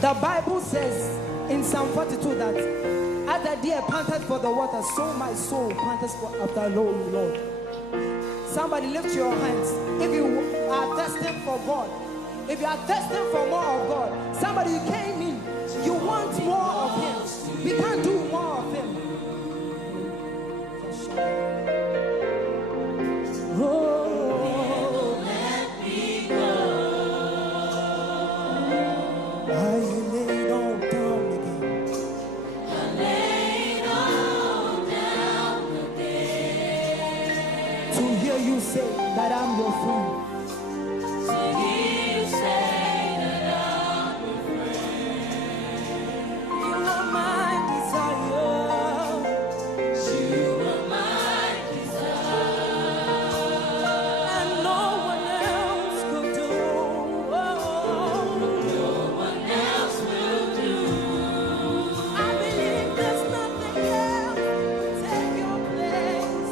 The Bible says in Psalm 42 that as the deer panted for the water, so my soul panted after the Lord. Somebody lift your hands. If you are thirsting for God, if you are thirsting for more of God, somebody you came in, you want more of Him. We can't do more of Him. Say that I'm your friend. To hear you say that I'm your friend. You are my desire. You are my desire. And no one else could do. No one else will do. I believe there's nothing else to take your place.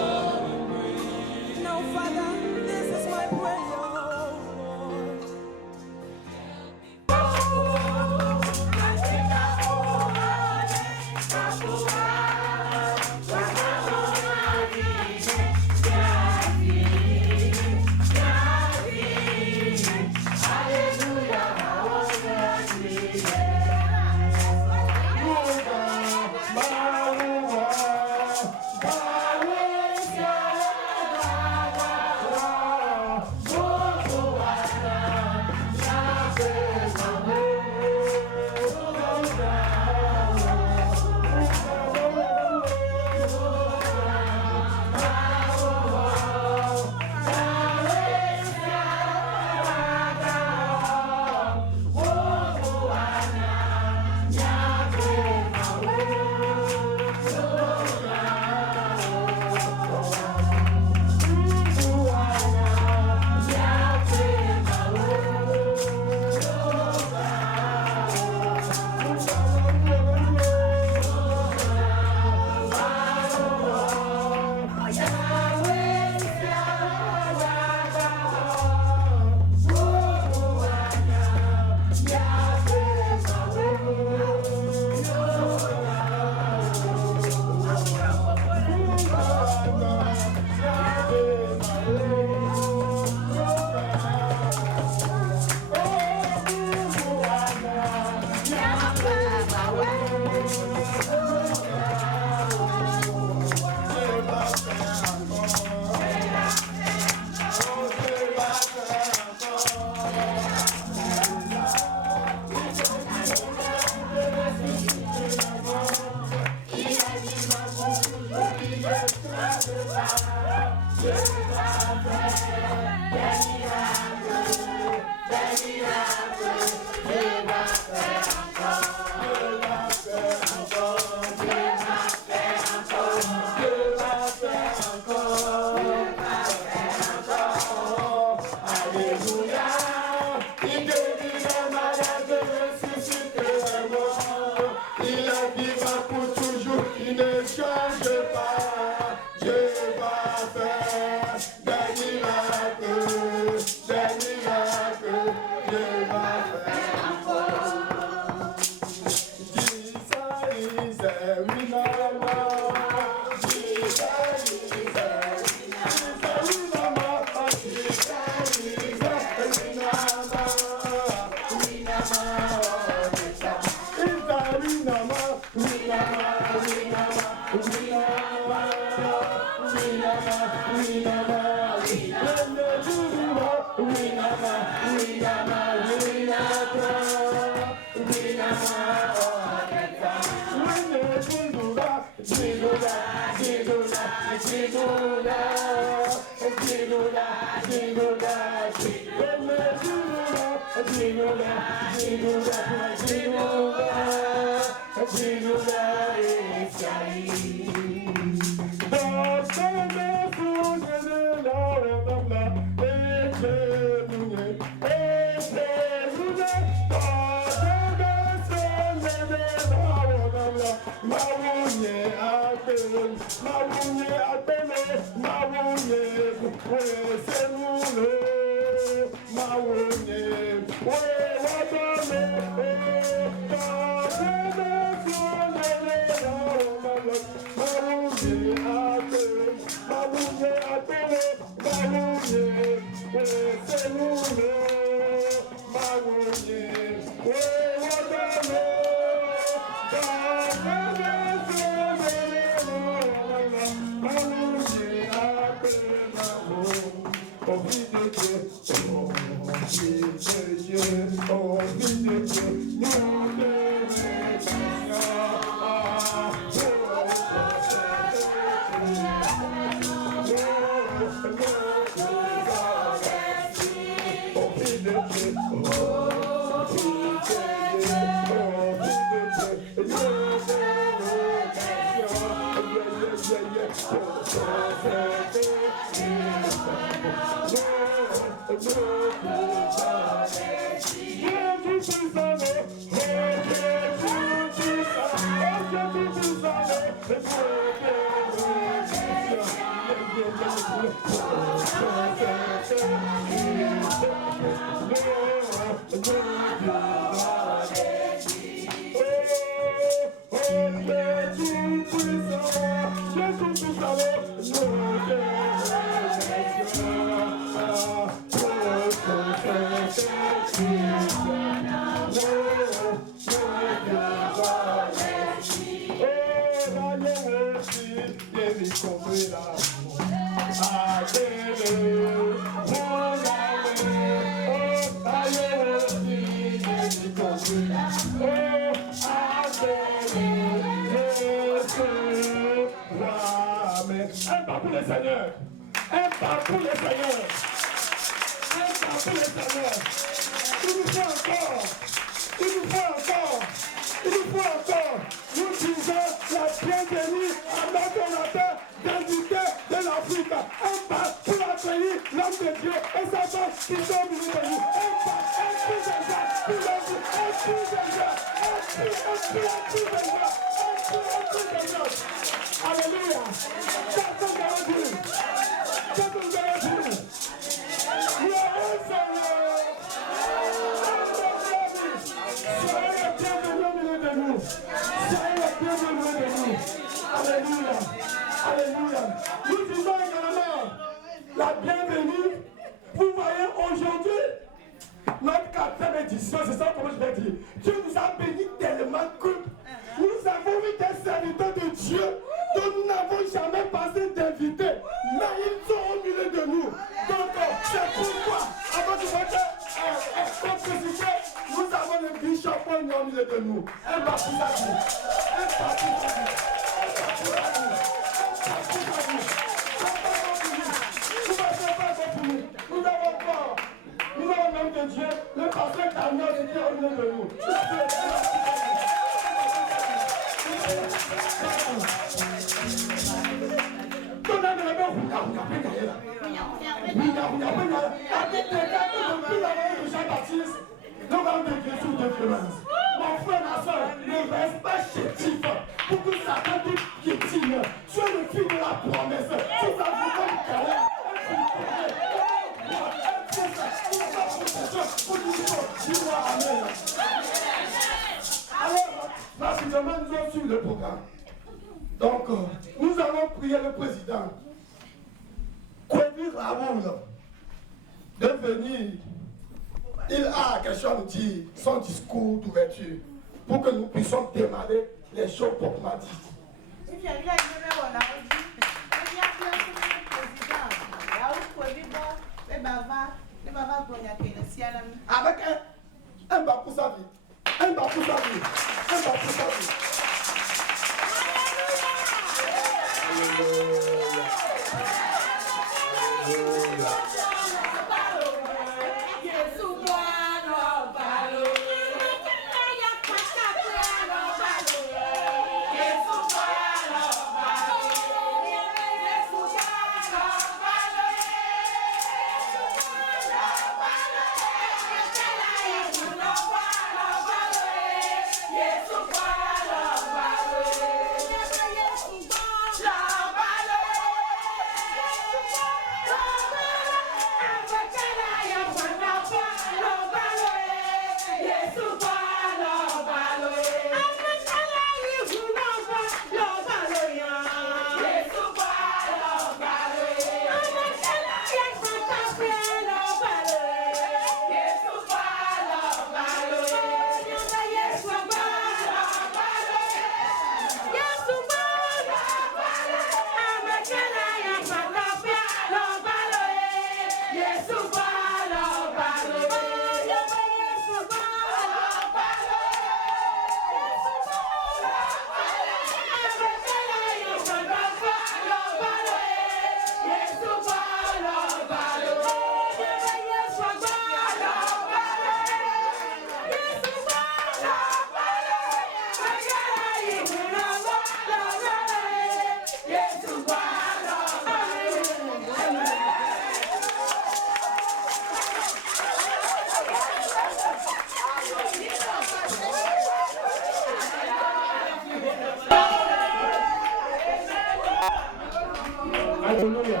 Alléluia.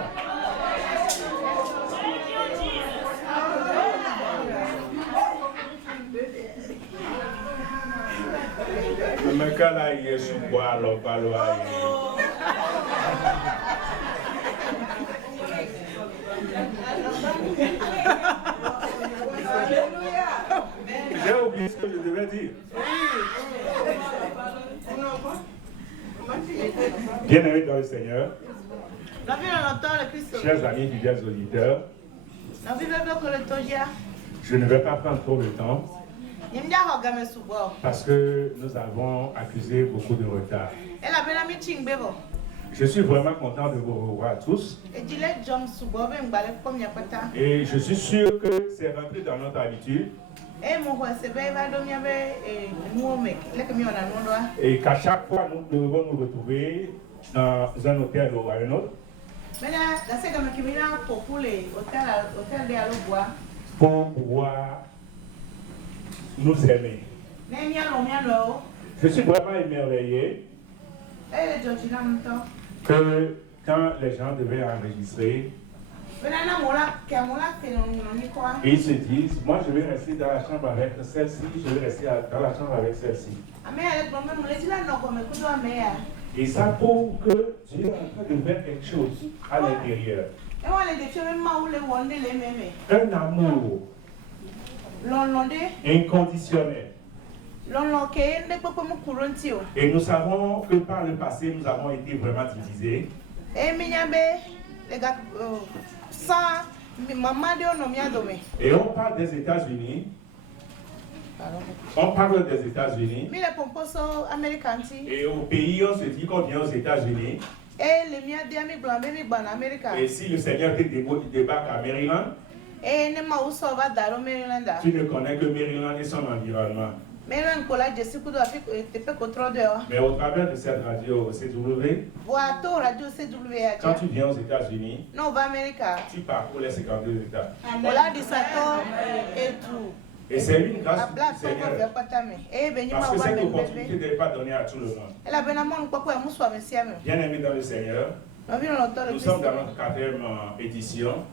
Mais quand là, il est sous bois, alors pas loin. J'ai oublié ce que je devais dire. Bien-aimés dans le Seigneur, chers amis fidèles auditeurs, je ne vais pas prendre trop de temps parce que nous avons accusé beaucoup de retard. Je suis vraiment content de vous revoir tous. Et je suis sûr que c'est rentré dans notre habitude. Et qu'à chaque fois, nous devons nous retrouver dans un hôtel ou à un autre pour pouvoir nous aimer. Je suis vraiment émerveillé que quand les gens devaient enregistrer, et ils se disent, moi je vais rester dans la chambre avec celle-ci, je vais rester dans la chambre avec celle-ci. Et ça prouve que Dieu est en train de faire quelque chose à l'intérieur. Un amour inconditionnel. Et nous savons que par le passé, nous avons été vraiment divisés. Et on parle des États-Unis. On parle des États-Unis. Et au pays, on se dit qu'on vient aux États-Unis. Et si le Seigneur te débarque à Maryland, tu ne connais que Maryland et son environnement. Mais au travers de cette radio CW, quand tu viens aux États-Unis, tu parcours les 52 États. Et c'est une grâce du Seigneur. Parce que cette opportunité n'est pas donnée à tout le monde. Bien-aimés dans le Seigneur, nous sommes dans notre 4e édition.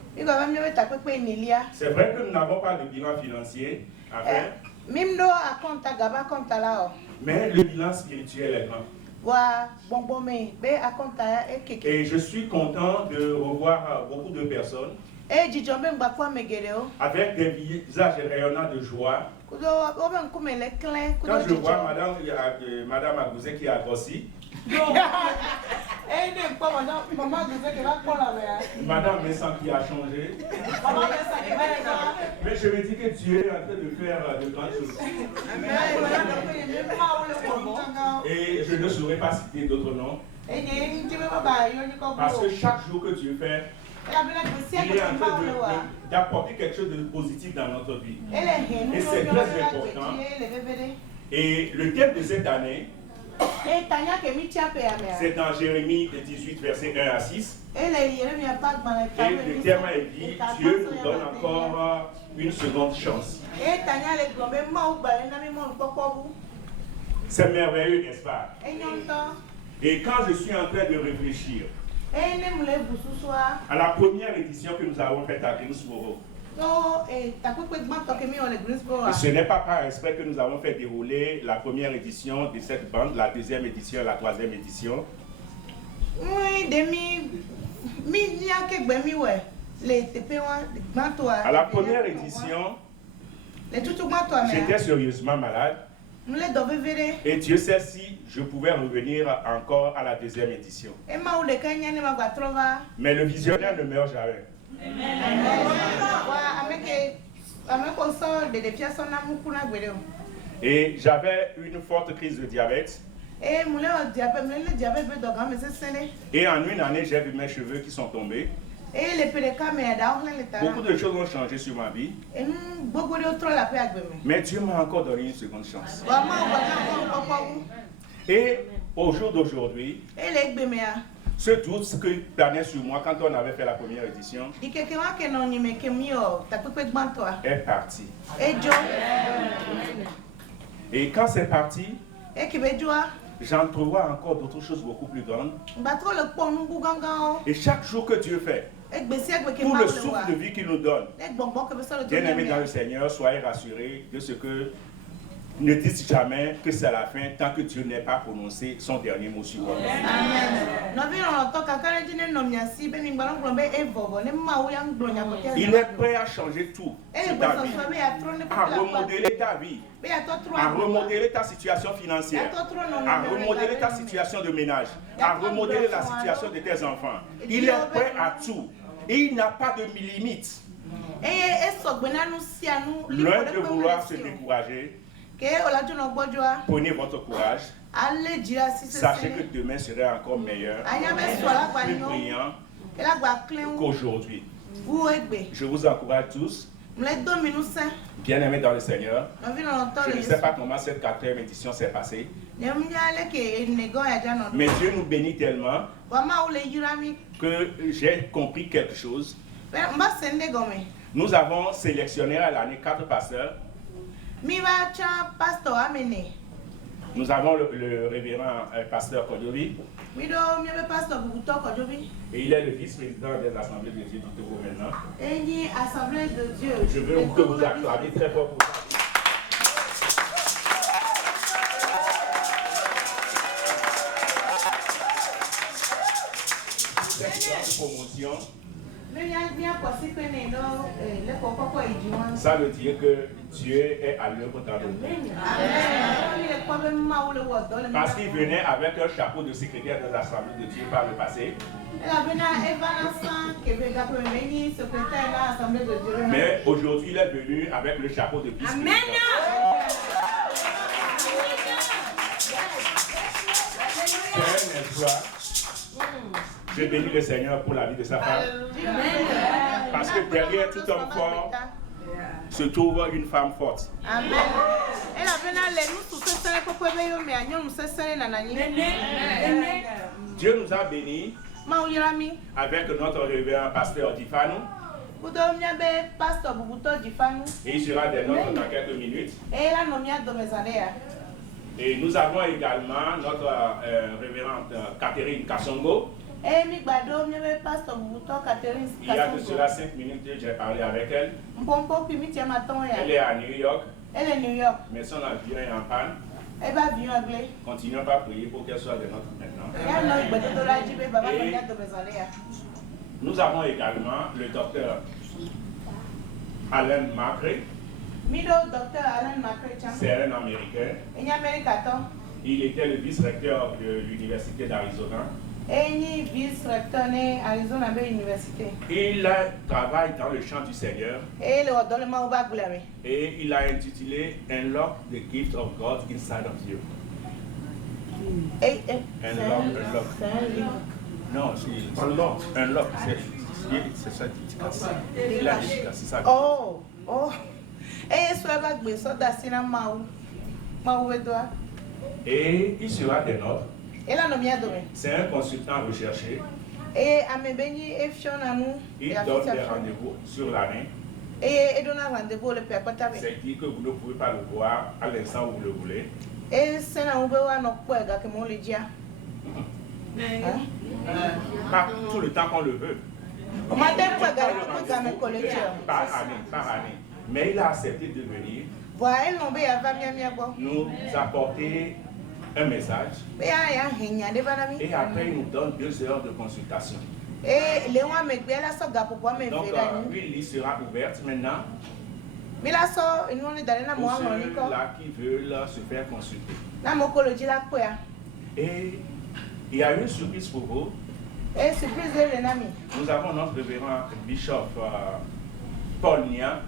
C'est vrai que nous n'avons pas de bilan financier à faire. Mais le bilan spirituel est grand. Et je suis content de revoir beaucoup de personnes avec des visages rayonnants de joie. Quand je vois Madame Agouzé qui a grossi, Madame Messan qui a changé, mais je me dis que Dieu est en train de faire de grandes choses. Et je ne saurais pas citer d'autres noms, parce que chaque jour que Dieu fait, il est en train d'apporter quelque chose de positif dans notre vie. Et c'est très important. Et le thème de cette année, c'est dans Jérémie 18, versets 1 à 6. Et le thème est dit, Dieu nous donne encore une seconde chance. C'est merveilleux, n'est-ce pas? Et quand je suis en train de réfléchir à la première édition que nous avons faite à Greensboro, ce n'est pas par respect que nous avons fait dérouler la première édition de cette bande, la deuxième édition, la troisième édition. À la première édition, j'étais sérieusement malade. Et Dieu sait si je pouvais revenir encore à la deuxième édition. Mais le visionnaire ne meurt jamais. Et j'avais une forte crise de diabète. Et en une année, j'ai vu mes cheveux qui sont tombés. Beaucoup de choses ont changé sur ma vie. Mais Dieu m'a encore donné une seconde chance. Et au jour d'aujourd'hui, ce doute que planait sur moi quand on avait fait la première édition est parti. Et quand c'est parti, j'entrevois encore d'autres choses beaucoup plus grandes. Et chaque jour que Dieu fait, pour le souffle de vie qu'il nous donne, bien aimés dans le Seigneur, soyez rassurés de ce que ne dites jamais que c'est la fin tant que Dieu n'ait pas prononcé son dernier mot sur vous. Il est prêt à changer tout sur ta vie, à remodeler ta vie, à remodeler ta situation financière, à remodeler ta situation de ménage, à remodeler la situation de tes enfants. Il est prêt à tout. Et il n'a pas de limite. Loin de vouloir se décourager, prenez votre courage. Sachez que demain sera encore meilleur, plus brillant qu'aujourd'hui. Je vous encourage tous, bien aimés dans le Seigneur. Je ne sais pas comment cette 4e édition s'est passée, mais Dieu nous bénit tellement que j'ai compris quelque chose. Nous avons sélectionné à l'année 4 pasteurs. Nous avons le révérend pasteur Kodjobi. Et il est le vice-président des Assemblées de Dieu du Togo maintenant. Je veux que vous acclamiez très fort pour ça. Cette promotion, ça veut dire que Dieu est à l'œuvre dans le monde. Parce qu'il venait avec un chapeau de secrétaire de l'Assemblée de Dieu par le passé. Mais aujourd'hui, il est venu avec le chapeau de vice-président. C'est un espoir. Je bénis le Seigneur pour la vie de sa femme. Parce que derrière tout homme fort se trouve une femme forte. Amen. Dieu nous a bénis avec notre révérend pasteur Difano. Et il sera des nôtres dans quelques minutes. Et nous avons également notre révérende Catherine Kassongo. Il y a de cela 5 minutes que j'ai parlé avec elle. Elle est à New York. Mais son avion est en panne. Continuons à prier pour qu'elle soit de notre maintenant. Et nous avons également le docteur Alan McRae. C'est un Américain. Il était le vice-recteur de l'Université d'Arizona. Il travaille dans le champ du Seigneur. Et il a intitulé Unlock the gift of God inside of you. Unlock. Non, c'est Unlock. C'est ça. Il a dit c'est ça. Oh. Et il sera des nôtres. C'est un consultant recherché. Il donne des rendez-vous sur l'année. C'est dit que vous ne pouvez pas le voir à l'instant où vous le voulez. Pas tout le temps qu'on le veut. Par année. Mais il a accepté de venir nous apporter un message. Et après, il nous donne 2 heures de consultation. Donc, une sera ouverte maintenant pour ceux-là qui veulent se faire consulter. Et il y a une surprise pour vous. Nous avons notre révérend Bishop Paul Nia.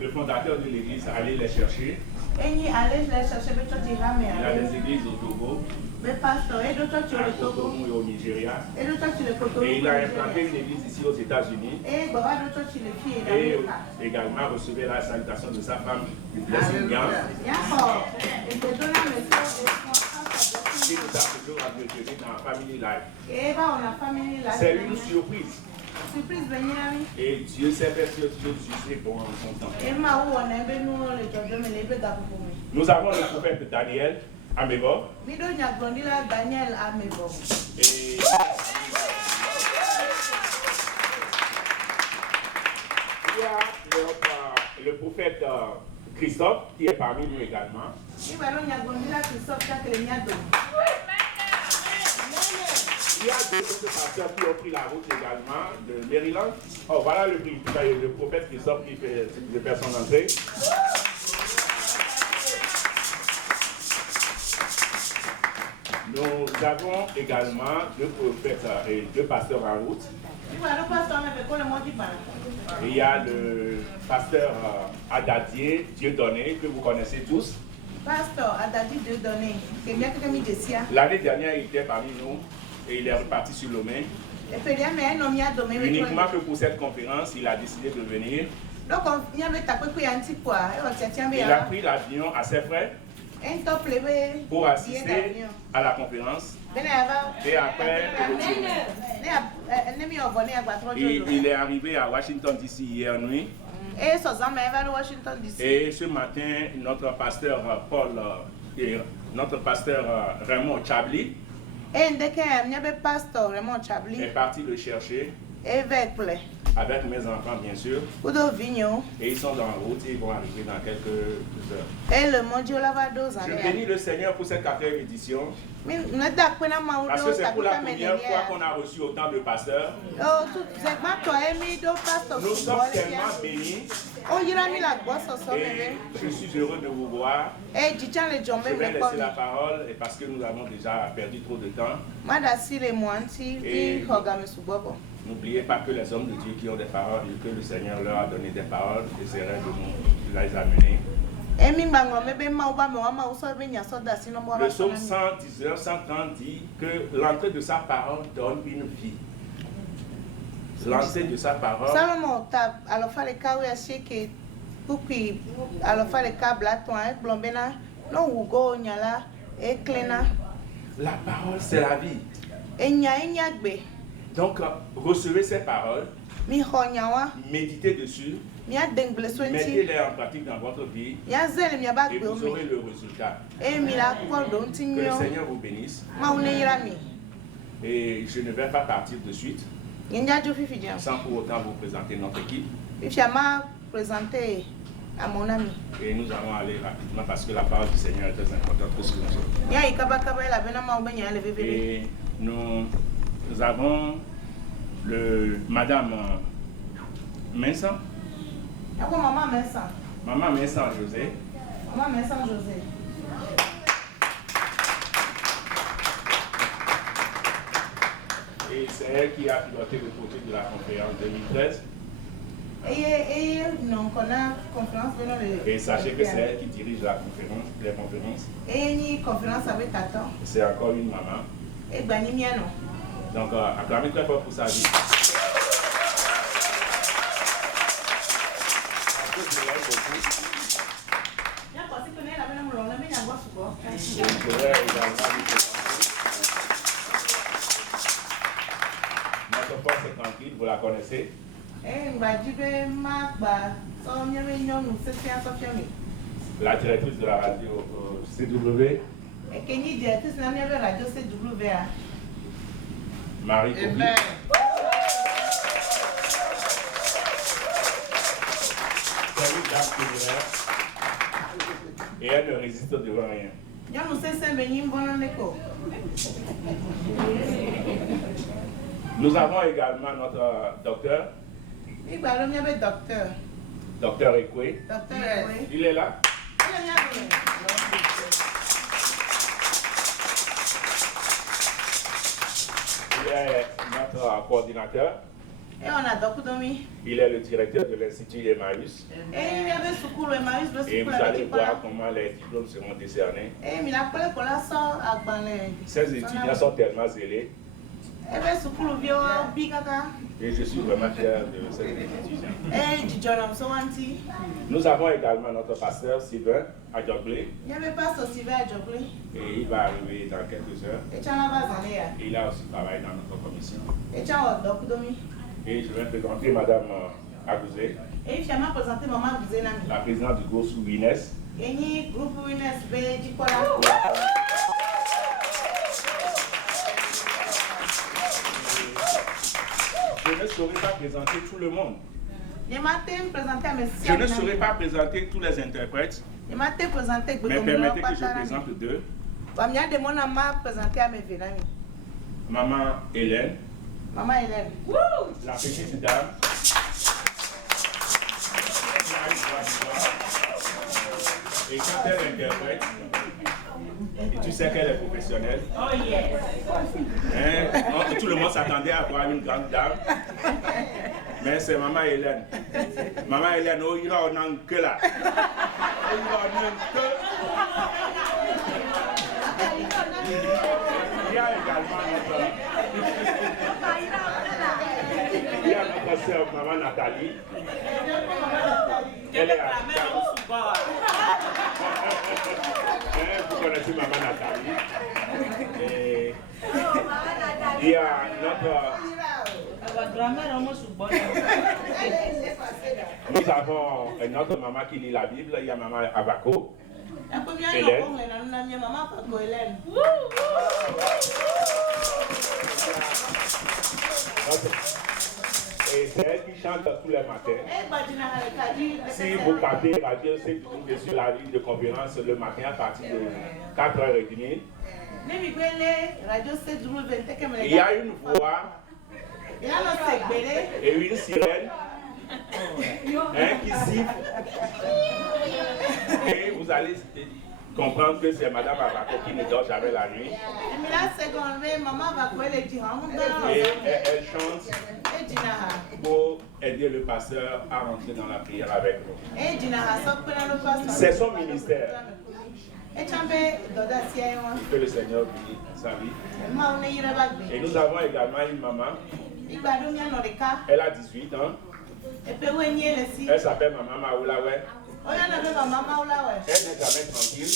Le fondateur de l'église, allez les chercher. Il a des églises au Togo, à Cotonou et au Nigeria. Et il a implanté une église ici aux États-Unis. Et également recevez la salutation de sa femme, du blessing. qui nous a toujours entretenus dans Family Life. C'est une surprise. Et Dieu sait faire ce que Dieu est bon en son temps. Nous avons le prophète Daniel Amebo. Et il y a le prophète Christophe qui est parmi nous également. Il y a deux autres pasteurs qui ont pris la route également de Maryland. Oh, voilà le prophète Christophe qui fait de personnes entrées. Nous avons également deux prophètes et deux pasteurs en route. Il y a le pasteur Adadier Dieudonné que vous connaissez tous. Pasteur Adadier Dieudonné. L'année dernière, il était parmi nous et il est reparti sur Lomé. Uniquement que pour cette conférence, il a décidé de venir. Il a pris l'avion à ses frais pour assister à la conférence. Et après, il est arrivé à Washington DC hier nuit. Et ce matin, notre pasteur et notre pasteur Raymond Chabli est parti le chercher. Avec mes enfants, bien sûr. Et ils sont en route et ils vont arriver dans quelques heures. Je bénis le Seigneur pour cette 4e édition. Parce que c'est pour la première fois qu'on a reçu autant de pasteurs. Nous sommes tellement bénis. Et je suis heureux de vous voir. Je vais laisser la parole et parce que nous avons déjà perdu trop de temps. Et n'oubliez pas que les hommes de Dieu qui ont des paroles et que le Seigneur leur a donné des paroles essaierait de nous les amener. Le psaume 119, 130 dit que l'entrée de sa parole donne une vie. L'entrée de sa parole. La parole, c'est la vie. Donc, recevez ces paroles, méditez dessus, mettez-les en pratique dans votre vie et vous aurez le résultat. Que le Seigneur vous bénisse. Et je ne vais pas partir de suite sans pour autant vous présenter notre équipe. Et nous allons aller rapidement parce que la parole du Seigneur est très importante pour ce que nous sommes. Et nous avons Madame Mensah. Maman Mensah José. Et c'est elle qui a piloté le côté de la conférence 2013. Et sachez que c'est elle qui dirige les conférences. C'est encore une maman. Donc, acclamez très fort pour sa vie. Notre force est tranquille, vous la connaissez. La directrice de la radio CW. Marie Kobi. C'est une dame culinaire. Et elle ne résiste devant rien. Nous avons également notre docteur. Docteur Ekwe. Il est là. Il est notre coordinateur. Il est le directeur de l'Institut Emmaüs. Et vous allez voir comment les diplômes seront décernés. Ces étudiants sont tellement zélés. Et je suis vraiment fier de cette institution. Nous avons également notre pasteur Sylvain Adjoglé. Et il va arriver dans quelques heures. Et il a aussi travaillé dans notre commission. Et je vais présenter Madame Agouzé, la présidente du groupe Wines. Je ne saurais pas présenter tout le monde. Je ne saurais pas présenter tous les interprètes. Mais permettez que je présente deux. Maman Hélène. La petite dame. Et quand elle interprète, et tu sais qu'elle est professionnelle. Oh yes. Tout le monde s'attendait à voir une grande dame. Mais c'est Maman Hélène. Maman Hélène, oh, il va en que là. Il y a également notre sœur Maman Nathalie. Elle est à vous connaissez Maman Nathalie. Et il y a notre... Nous avons une autre maman qui lit la Bible. Il y a Maman Abako. Hélène. Et c'est elle qui chante tous les matins. Si vous tapez radio, c'est que vous êtes sur la ligne de conférence le matin à partir de 4h30. Il y a une voix et une sirène qui siffle. Et vous allez comprendre que c'est Madame Abako qui ne dort jamais la nuit. Et elle chante pour aider le pasteur à rentrer dans la prière avec nous. C'est son ministère. Que le Seigneur bénisse sa vie. Et nous avons également une maman. Elle a 18 ans. Elle s'appelle Maman Maoulawe. Elle n'est jamais tranquille.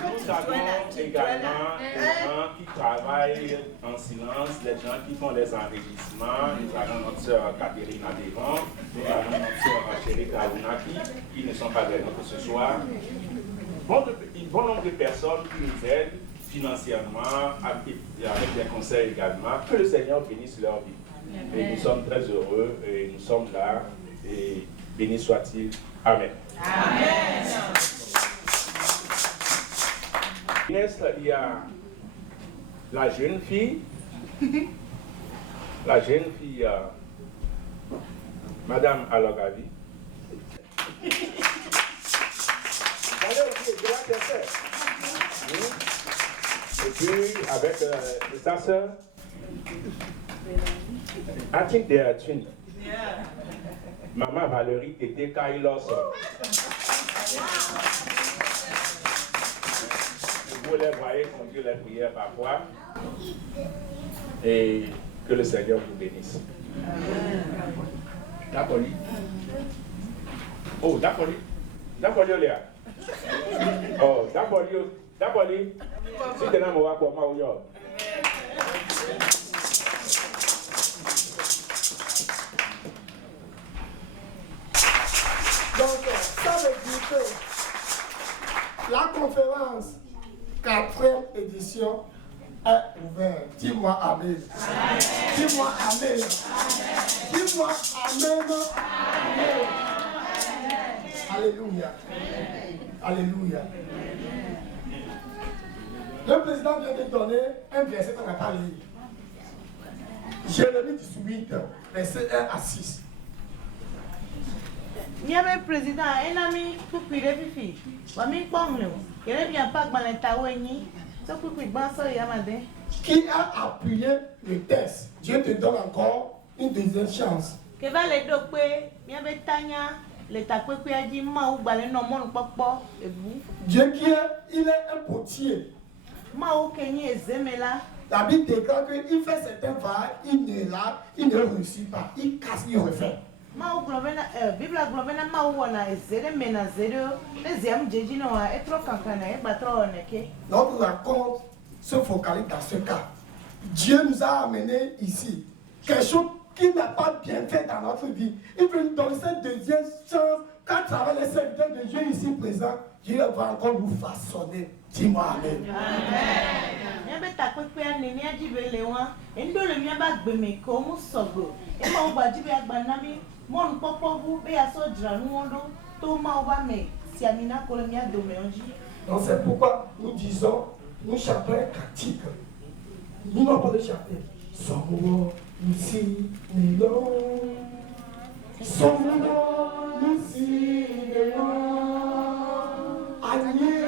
Nous avons également des gens qui travaillent en silence, les gens qui font les enregistrements. Nous avons notre sœur Catherine Adévan, nous avons notre sœur Chérie Kaounaki, qui ne sont pas avec nous ce soir. Un bon nombre de personnes qui nous aident financièrement, avec des conseils également. Que le Seigneur bénisse leur vie. Et nous sommes très heureux et nous sommes là. Et béni soit-il. Amen. Amen. Inès, il y a la jeune fille, Madame Alogavi. Et puis avec sa sœur, I think they are twins. Maman Valérie était Kailos. Vous les voyez conduire les prières parfois. Et que le Seigneur vous bénisse. D'accord. Oh, d'accord. D'accord, Léa. Oh, d'accord. D'accord. Si tu n'as pas pour moi, donc, ça veut dire que la conférence 4e édition est ouverte. Dis-moi Amen. Dis-moi Amen. Dis-moi Amen. Amen. Alléluia. Alléluia. Le président vient de donner un verset qu'on n'a pas lu. Jérémie 18, verset 1 à 6. Miame président, un ami pour cuire fifi. Mami ponglo. Il est bien pas dans les taoueni. Ça pour cuire banso yamade. Qui a appuyé le test? Dieu te donne encore une deuxième chance. Que va les doper, miame tanya, Dieu qui est, il est un potier. La Bible déclare qu'il fait certains va, il ne réussit pas, il casse, il refait. Notre rencontre se focalise dans ce cas. Dieu nous a amenés ici. Quelque chose qui n'a pas bien fait dans notre vie. Il veut nous donner cette deuxième chance qu'à travers les serviteurs de Dieu ici présents, Dieu va encore nous façonner. Dis-moi Amen. Donc c'est pourquoi nous disons, nous chantons un cantique. Nous n'avons pas de chanter. Sommes-nous ici, non. Sommes-nous ici, non. Agnès,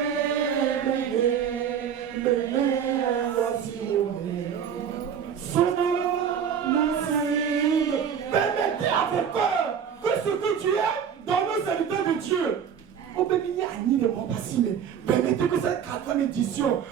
permettez à vos cœurs que ce que tu es dans nos serviteurs de Dieu. Permettez que cette 4e édition